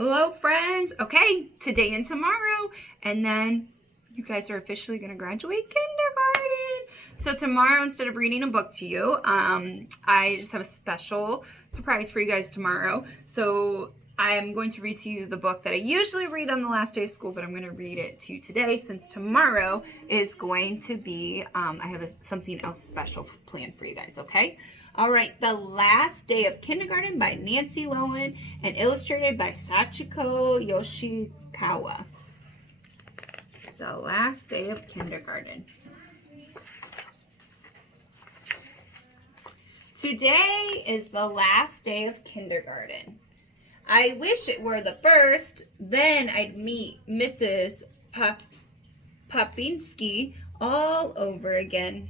Hello, friends. Okay, today and tomorrow, and then you guys are officially going to graduate kindergarten. So tomorrow, instead of reading a book to you, I just have a special surprise for you guys tomorrow. So I'm going to read to you the book that I usually read on the last day of school, but I'm going to read it to you today since tomorrow is going to be, I have something else special planned for you guys, okay? All right, The Last Day of Kindergarten by Nancy Lowen and illustrated by Sachiko Yoshikawa. The Last Day of Kindergarten. Today is the last day of kindergarten. I wish it were the first, then I'd meet Mrs. Popinski all over again.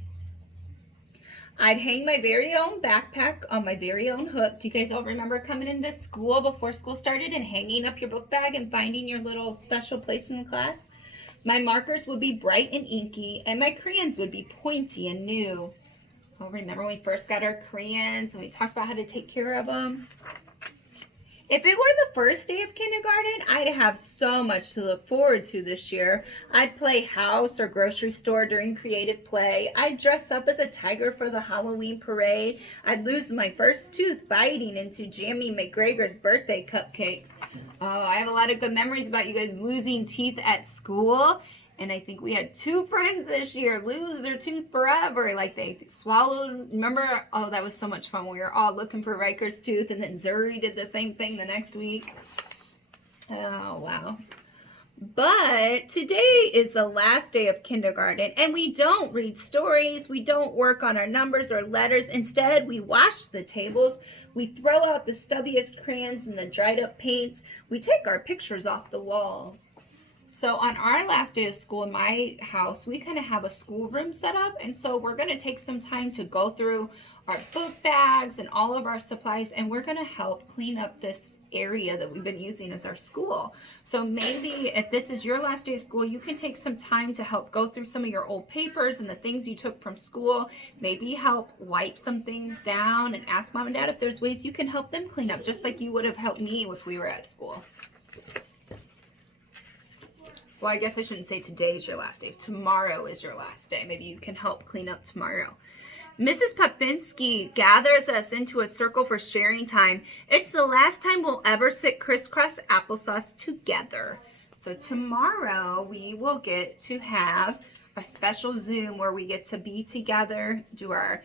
I'd hang my very own backpack on my very own hook. Do you guys all remember coming into school before school started and hanging up your book bag and finding your little special place in the class? My markers would be bright and inky, and my crayons would be pointy and new. Oh, remember when we first got our crayons and we talked about how to take care of them? If it were the first day of kindergarten, I'd have so much to look forward to this year. I'd play house or grocery store during creative play. I'd dress up as a tiger for the Halloween parade. I'd lose my first tooth biting into Jamie McGregor's birthday cupcakes. Oh, I have a lot of good memories about you guys losing teeth at school. And I think we had 2 friends this year lose their tooth forever. Like they swallowed. Remember? Oh, that was so much fun. We were all looking for Riker's tooth. And then Zuri did the same thing the next week. Oh, wow. But today is the last day of kindergarten. And we don't read stories. We don't work on our numbers or letters. Instead, we wash the tables. We throw out the stubbiest crayons and the dried up paints. We take our pictures off the walls. So on our last day of school in my house, we kind of have a schoolroom set up. And so we're going to take some time to go through our book bags and all of our supplies. And we're going to help clean up this area that we've been using as our school. So maybe if this is your last day of school, you can take some time to help go through some of your old papers and the things you took from school. Maybe help wipe some things down and ask mom and dad if there's ways you can help them clean up, just like you would have helped me if we were at school. Well, I guess I shouldn't say today is your last day. Tomorrow is your last day. Maybe you can help clean up tomorrow. Mrs. Popinski gathers us into a circle for sharing time. It's the last time we'll ever sit crisscross applesauce together. So tomorrow we will get to have a special Zoom where we get to be together, do our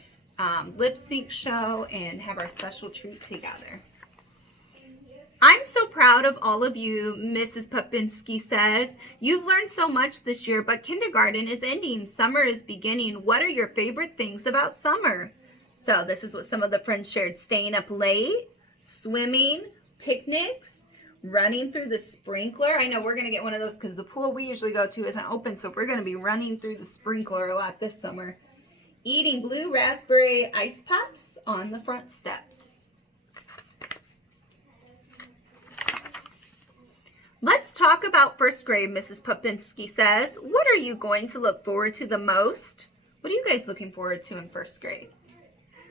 lip sync show, and have our special treat together. I'm so proud of all of you, Mrs. Popinski says. You've learned so much this year, but kindergarten is ending. Summer is beginning. What are your favorite things about summer? So this is what some of the friends shared. Staying up late, swimming, picnics, running through the sprinkler. I know we're going to get one of those because the pool we usually go to isn't open, so we're going to be running through the sprinkler a lot this summer. Eating blue raspberry ice pops on the front steps. Let's talk about first grade, Mrs. Popinski says. What are you going to look forward to the most? What are you guys looking forward to in first grade?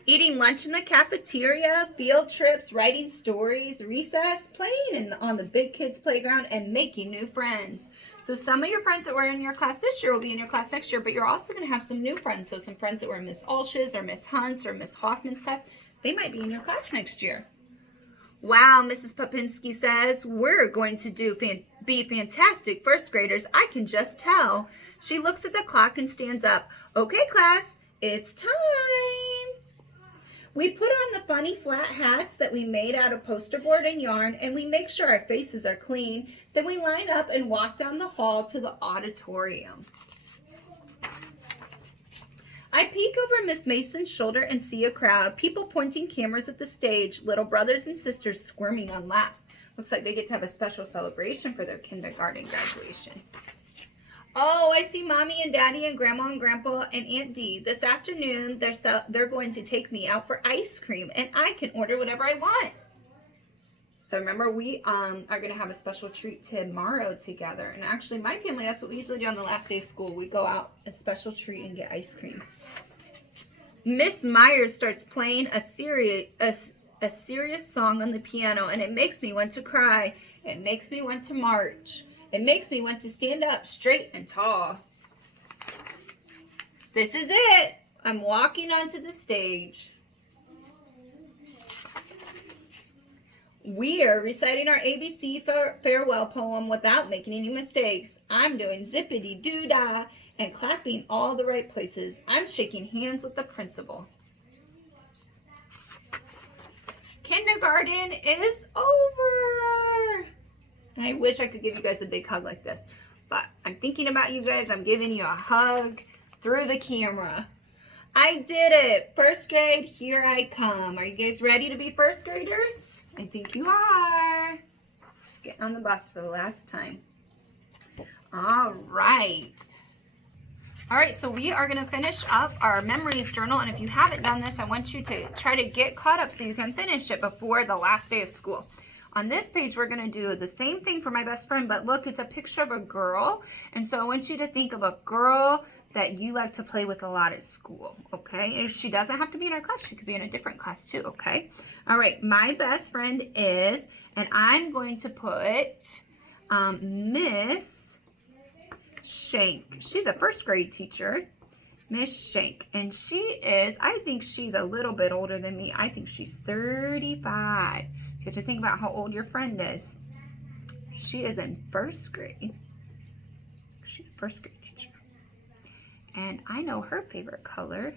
Eating lunch in the cafeteria, field trips, writing stories, recess, playing on the big kids playground, and making new friends. So some of your friends that were in your class this year will be in your class next year, but you're also going to have some new friends. So some friends that were in Miss Olsh's or Miss Hunt's or Miss Hoffman's class, they might be in your class next year. Wow, Mrs. Popinski says, we're going to be fantastic first graders. I can just tell. She looks at the clock and stands up. Okay, class, it's time. We put on the funny flat hats that we made out of poster board and yarn, and we make sure our faces are clean. Then we line up and walk down the hall to the auditorium. I peek over Miss Mason's shoulder and see a crowd, people pointing cameras at the stage, little brothers and sisters squirming on laps. Looks like they get to have a special celebration for their kindergarten graduation. Oh, I see Mommy and Daddy and Grandma and Grandpa and Aunt Dee. This afternoon, they're going to take me out for ice cream, and I can order whatever I want. So remember, we are going to have a special treat tomorrow together. And actually, my family, that's what we usually do on the last day of school. We go out, a special treat, and get ice cream. Miss Myers starts playing a a serious song on the piano, and it makes me want to cry. It makes me want to march. It makes me want to stand up straight and tall. This is it. I'm walking onto the stage. We are reciting our ABC farewell poem without making any mistakes. I'm doing zippity-doo-dah and clapping all the right places. I'm shaking hands with the principal. Kindergarten is over. I wish I could give you guys a big hug like this, but I'm thinking about you guys. I'm giving you a hug through the camera. I did it. First grade, here I come. Are you guys ready to be first graders? I think you are. Just getting on the bus for the last time. All right. All right, so we are going to finish up our memories journal, and if you haven't done this, I want you to try to get caught up so you can finish it before the last day of school. On this page, we're going to do the same thing for my best friend, but look, it's a picture of a girl, and so I want you to think of a girl that you like to play with a lot at school, okay? And she doesn't have to be in our class. She could be in a different class too, okay? All right, my best friend is, and I'm going to put Miss Shank. She's a first grade teacher, Miss Shank. And she is, I think she's a little bit older than me. I think she's 35. So you have to think about how old your friend is. She is in first grade. She's a first grade teacher. And I know her favorite color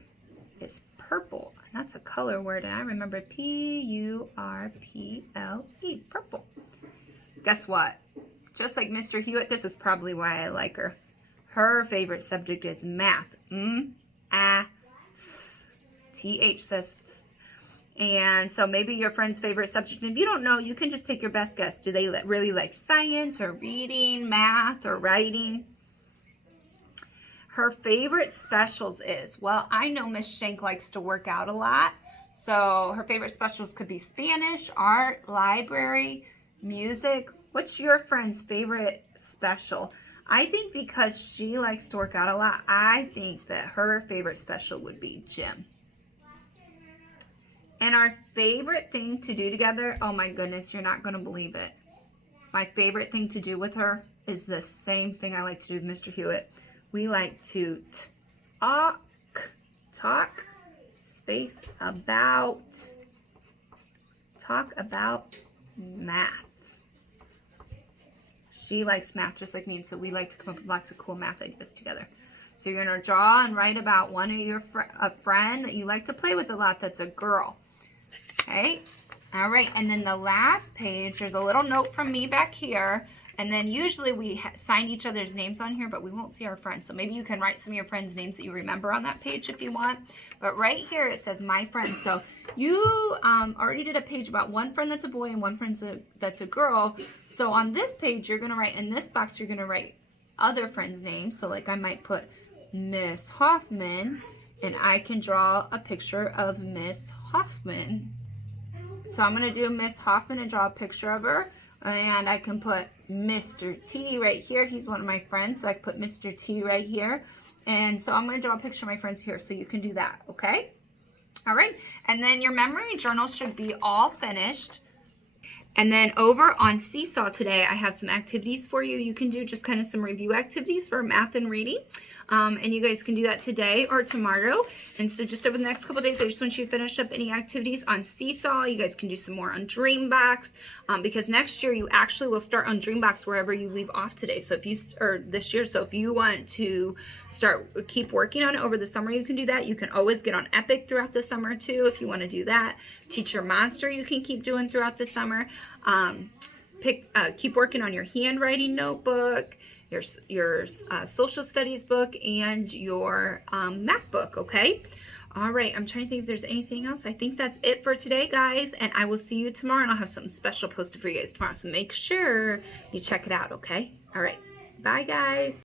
is purple. And that's a color word. And I remember P-U-R-P-L-E, purple. Guess what? Just like Mr. Hewitt, this is probably why I like her. Her favorite subject is math. T-H says th. And so maybe your friend's favorite subject. If you don't know, you can just take your best guess. Do they really like science or reading, math, or writing? Her favorite specials is, well, I know Miss Shank likes to work out a lot. So her favorite specials could be Spanish, art, library, music. What's your friend's favorite special? I think because she likes to work out a lot, I think that her favorite special would be gym. And our favorite thing to do together, oh my goodness, you're not going to believe it. My favorite thing to do with her is the same thing I like to do with Mr. Hewitt. We like to talk about math. She likes math just like me, and so we like to come up with lots of cool math ideas together. So you're going to draw and write about one of your a friend that you like to play with a lot that's a girl. Okay? All right, and then the last page, there's a little note from me back here. And then usually we sign each other's names on here, but we won't see our friends. So maybe you can write some of your friends' names that you remember on that page if you want. But right here it says my friend. So you already did a page about one friend that's a boy and one friend that's a girl. So on this page, you're going to write, in this box, you're going to write other friends' names. So like I might put Miss Hoffman, and I can draw a picture of Miss Hoffman. So I'm going to do Miss Hoffman and draw a picture of her. And I can put Mr. T right here. He's one of my friends, so I can put Mr. T right here. And so I'm going to draw a picture of my friends here, so you can do that, okay? All right, and then your memory journal should be all finished. And then over on Seesaw today, I have some activities for you. You can do just kind of some review activities for math and reading. And you guys can do that today or tomorrow. And so just over the next couple of days, I just want you to finish up any activities on Seesaw. You guys can do some more on Dreambox, because next year you actually will start on Dreambox wherever you leave off today. So if you, or this year, so if you want to keep working on it over the summer, you can do that. You can always get on Epic throughout the summer too, if you want to do that. Teacher Monster you can keep doing throughout the summer. Keep working on your handwriting notebook, your social studies book, and your math book, okay? All right, I'm trying to think if there's anything else. I think that's it for today, guys, and I will see you tomorrow, and I'll have something special posted for you guys tomorrow, so make sure you check it out, okay? All right, bye, guys.